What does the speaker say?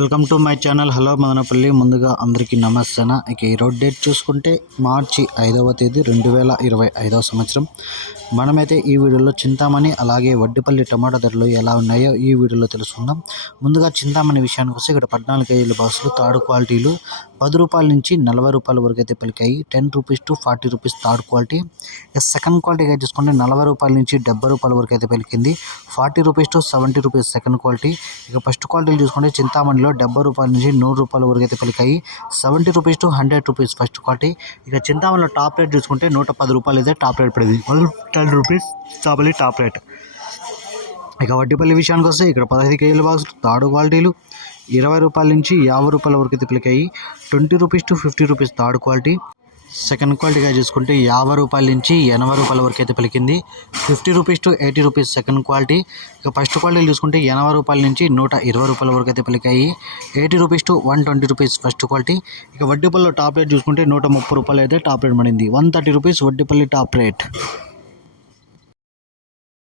Welcome to my channel. Hello Madanapalle. ముందుగా అందరికీ నమస్తేన ఇక ఈ రోడ్ డేట్ చూసుకుంటే మార్చి ఐదవ తేదీ రెండు వేల ఇరవై ఐదవ సంవత్సరం. మనమైతే ఈ వీడియోలో చింతామణి అలాగే వడ్డిపల్లి టమాటా ధరలు ఎలా ఉన్నాయో ఈ వీడియోలో తెలుసుకుందాం. ముందుగా చింతామణి విషయానికి వస్తే ఇక్కడ పద్నాలుగు కేజీల బాక్సులు థర్డ్ క్వాలిటీలు పది రూపాయల నుంచి నలభై రూపాయల వరకు అయితే పలికాయి. Ten rupees to forty rupees third quality. ఇక సెకండ్ క్వాలిటీగా చూసుకుంటే నలభై రూపాయల నుంచి డెబ్బై రూపాయల వరకు అయితే పలికింది. Forty rupees to seventy rupees second quality. ఇక ఫస్ట్ క్వాలిటీలు చూసుకుంటే చింతామణిలో డెబ్బై రూపాయల నుంచి నూరు రూపాయల వరకు అయితే పలికాయి. Seventy rupees to hundred rupees first quality. ఇక చింతామణిలో టాప్ రేట్ చూసుకుంటే నూట పది రూపాయలు అయితే టాప్ రేట్ పడింది. వన్ టెన్ రూపీస్ చాపలి టాప్ రేట్. ఇక వడ్డీపల్లి విషయానికి వస్తే ఇక్కడ పదహైదు కేజీల బాక్సులు తాడు క్వాలిటీలు. ఇరవై రూపాయల నుంచి యాభై రూపాయల వరకు అయితే పలికాయి twenty rupees to fifty rupees third quality. Second క్వాలిటీగా చూసుకుంటే యాభై రూపాయల నుంచి ఎనభై రూపాయల వరకు అయితే పలికింది. Fifty rupees to eighty rupees second quality. ఇక ఫస్ట్ క్వాలిటీ చూసుకుంటే ఎనభై రూపాయల నుంచి నూట ఇరవై రూపాయల వరకు అయితే పలికాయి. Eighty rupees to one twenty rupees first quality. ఇక వడ్డీపల్లిలో టాప్ రేట్ చూసుకుంటే నూట ముప్పై రూపాయలు అయితే టాప్ రేట్ పడింది. One thirty rupees Vaddipalli top rate.